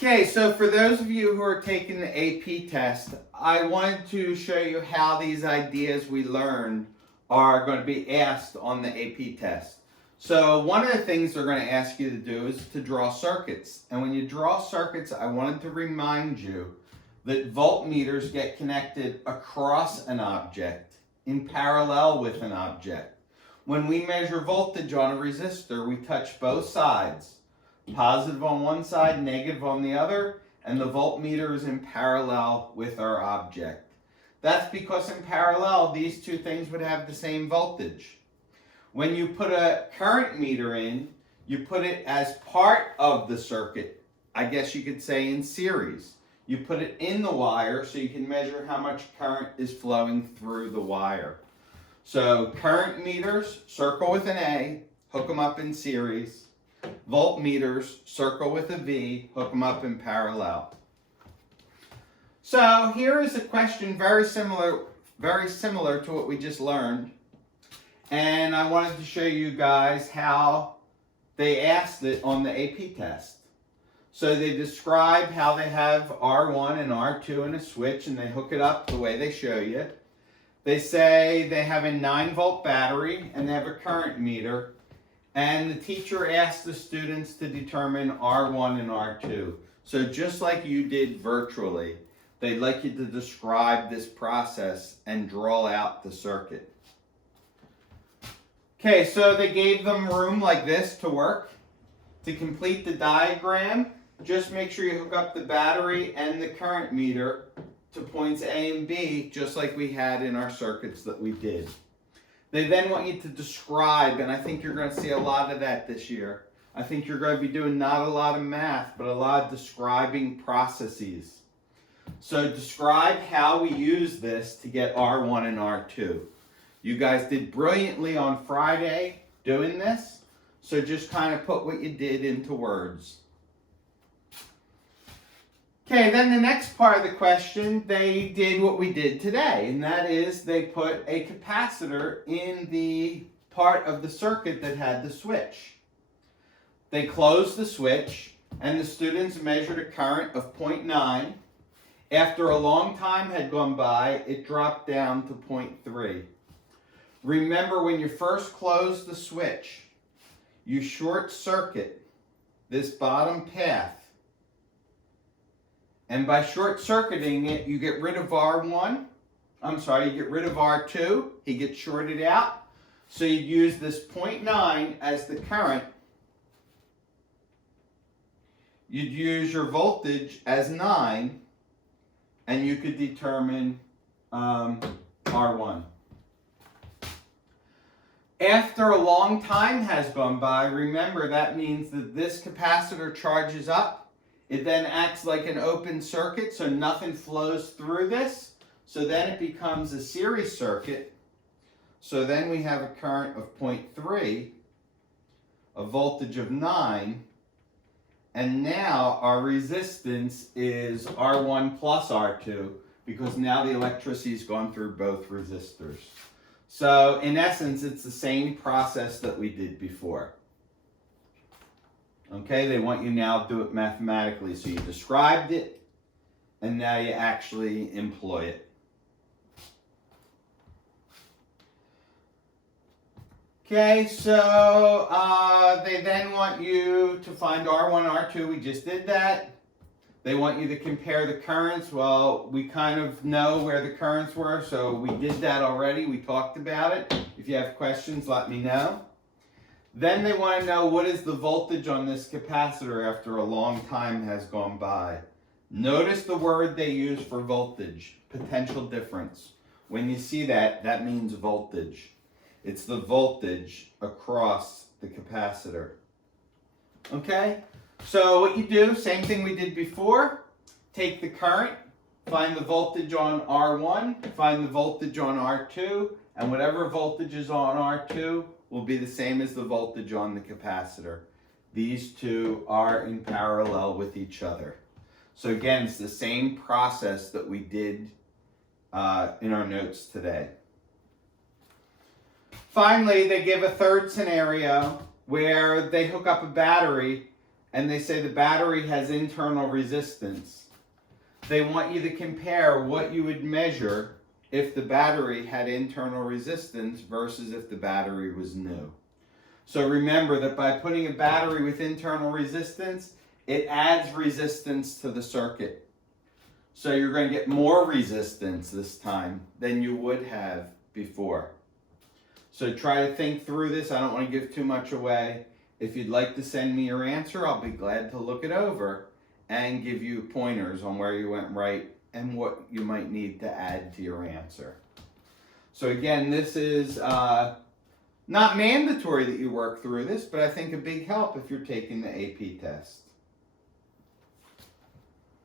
Okay, so for those of you who are taking the AP test, I wanted to show you how these ideas we learned are going to be asked on the AP test. So one of the things they're going to ask you to do is to draw circuits. And when you draw circuits, I wanted to remind you that voltmeters get connected across an object in parallel with an object. When we measure voltage on a resistor, we touch both sides. Positive on one side, negative on the other, and the voltmeter is in parallel with our object. That's because in parallel, these two things would have the same voltage. When you put a current meter in, you put it as part of the circuit. I guess you could say in series. You put it in the wire so you can measure how much current is flowing through the wire. So current meters, circle with an A, hook them up in series. Voltmeters, circle with a V, hook them up in parallel. So here is a question very similar to what we just learned. And I wanted to show you guys how they asked it on the AP test. So they describe how they have R1 and R2 in a switch and they hook it up the way they show you. They say they have a 9-volt battery and they have a current meter. And the teacher asked the students to determine R1 and R2. So just like you did virtually, they'd like you to describe this process and draw out the circuit. Okay, so they gave them room like this to work. To complete the diagram, just make sure you hook up the battery and the current meter to points A and B, just like we had in our circuits that we did. They then want you to describe, and I think you're going to see a lot of that this year. I think you're going to be doing not a lot of math, but a lot of describing processes. So describe how we use this to get R1 and R2. You guys did brilliantly on Friday doing this, so just kind of put what you did into words. Okay, then the next part of the question, they did what we did today, and that is they put a capacitor in the part of the circuit that had the switch. They closed the switch, and the students measured a current of 0.9. After a long time had gone by, it dropped down to 0.3. Remember, when you first close the switch, you short circuit this bottom path. And by short circuiting it, you get rid of R1. You get rid of R2. He gets shorted out. So you'd use this 0.9 as the current. You'd use your voltage as 9. And you could determine R1. After a long time has gone by, remember that means that this capacitor charges up. It then acts like an open circuit, so nothing flows through this. So then it becomes a series circuit. So then we have a current of 0.3, a voltage of 9, and now our resistance is R1 plus R2, because now the electricity's gone through both resistors. So in essence, it's the same process that we did before. Okay, they want you now to do it mathematically. So you described it, and now you actually employ it. Okay, so they then want you to find R1, R2. We just did that. They want you to compare the currents. Well, we kind of know where the currents were, so we did that already. We talked about it. If you have questions, let me know. Then they want to know what is the voltage on this capacitor after a long time has gone by. Notice the word they use for voltage, potential difference. When you see that, that means voltage. It's the voltage across the capacitor. Okay? So what you do, same thing we did before. Take the current, find the voltage on R1, find the voltage on R2, and whatever voltage is on R2 will be the same as the voltage on the capacitor. These two are in parallel with each other. So again, it's the same process that we did in our notes today. Finally, they give a third scenario where they hook up a battery and they say the battery has internal resistance, they want you to compare what you would measure if the battery had internal resistance versus if the battery was new. So remember that by putting a battery with internal resistance, it adds resistance to the circuit. So you're going to get more resistance this time than you would have before. So try to think through this. I don't want to give too much away. If you'd like to send me your answer, I'll be glad to look it over and give you pointers on where you went right and what you might need to add to your answer. So again, this is not mandatory that you work through this, but I think a big help if you're taking the AP test.